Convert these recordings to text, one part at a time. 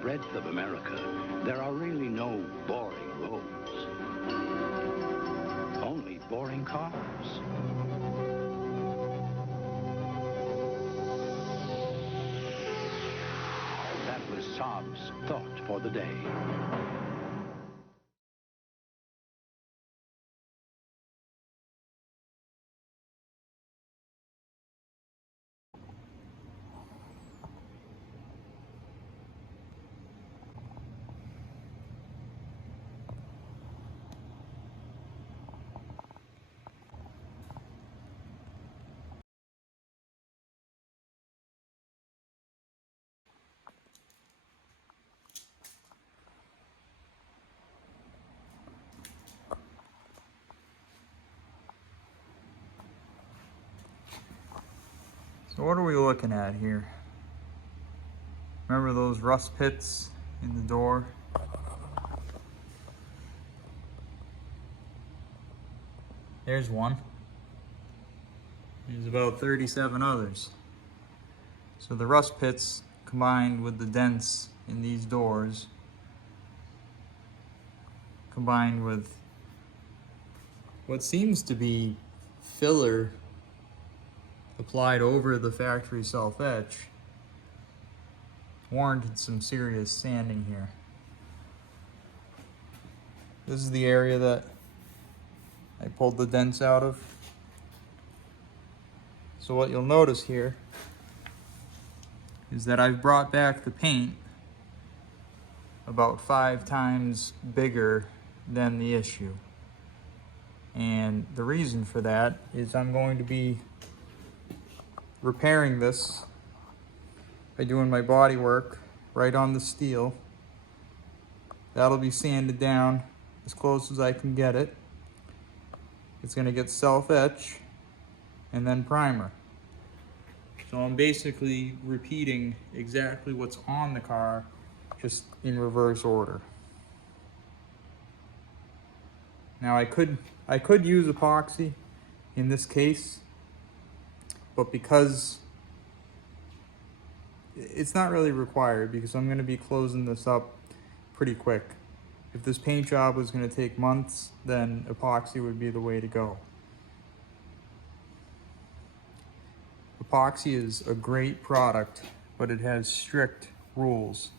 breadth of America, there are really no boring roads. Only boring cars. That was SAAB's thought for the day. So what are we looking at here? Remember those rust pits in the door? There's one. There's about 37 others. So the rust pits combined with the dents in these doors, combined with what seems to be filler applied over the factory self-etch, warranted some serious sanding here. This is the area that I pulled the dents out of. So what you'll notice here is that I've brought back the paint about 5 times bigger than the issue. And the reason for that is I'm going to be repairing this by doing my body work right on the steel. That'll be sanded down as close as I can get it. It's going to get self-etch and then primer. So I'm basically repeating exactly what's on the car, just in reverse order. Now I could use epoxy in this case, but because it's not really required, because I'm going to be closing this up pretty quick. If this paint job was going to take months, then epoxy would be the way to go. Epoxy is a great product, but it has strict rules,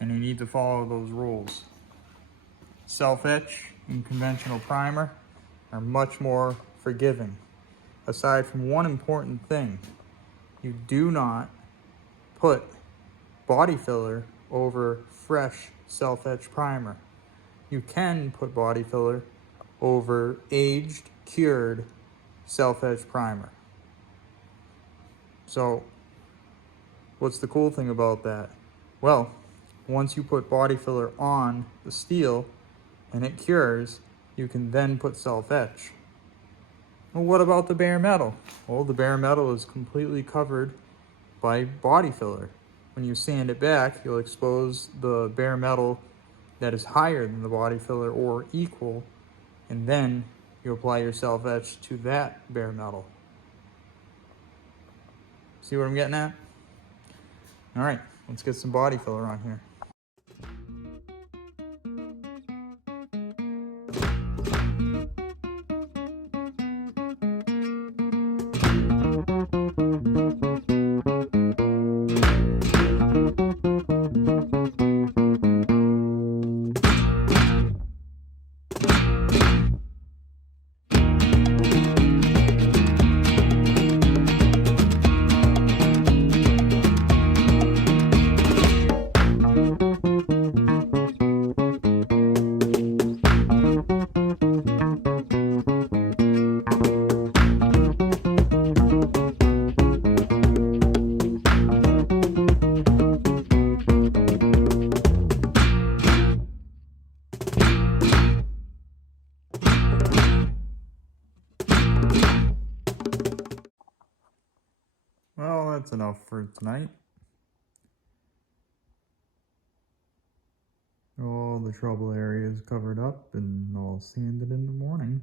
and you need to follow those rules. Self-etch and conventional primer are much more forgiving, aside from one important thing. You do not put body filler over fresh self-etch primer. You can put body filler over aged, cured self-etch primer. So what's the cool thing about that? Well, once you put body filler on the steel and it cures, you can then put self-etch. Well, what about the bare metal? Well, the bare metal is completely covered by body filler. When you sand it back, you'll expose the bare metal that is higher than the body filler or equal, and then you apply your self-etch to that bare metal. See what I'm getting at? All right, let's get some body filler on here. Well, that's enough for tonight. All the trouble area is covered up and I'll sand it in the morning.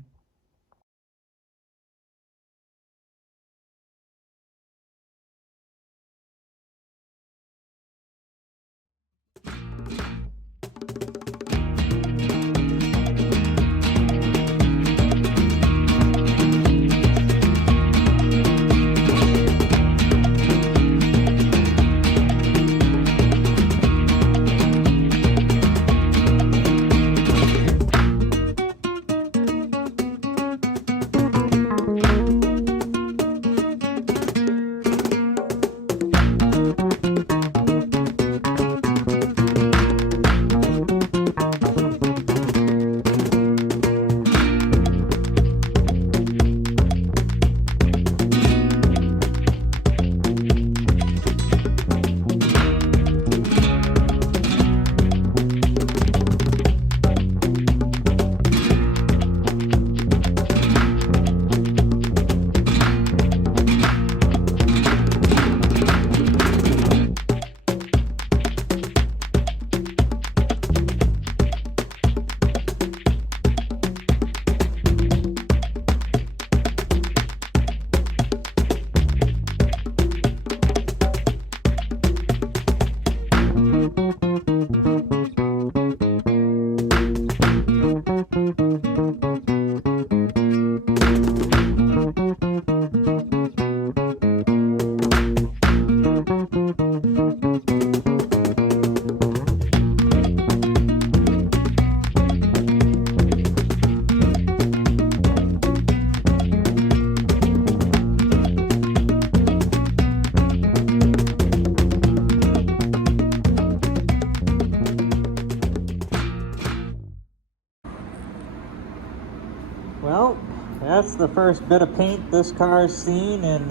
That's the first bit of paint this car's seen in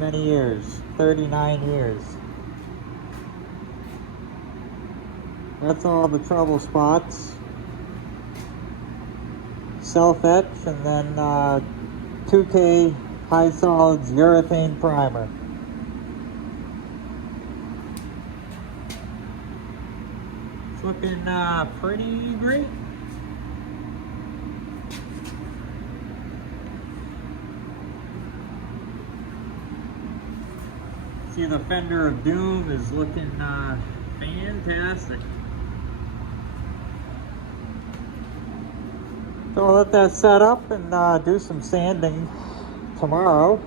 many years, 39 years. That's all the trouble spots. Self-etch, and then 2K high solids urethane primer. It's looking pretty great. See, the fender of doom is looking fantastic. So I'll let that set up and do some sanding tomorrow.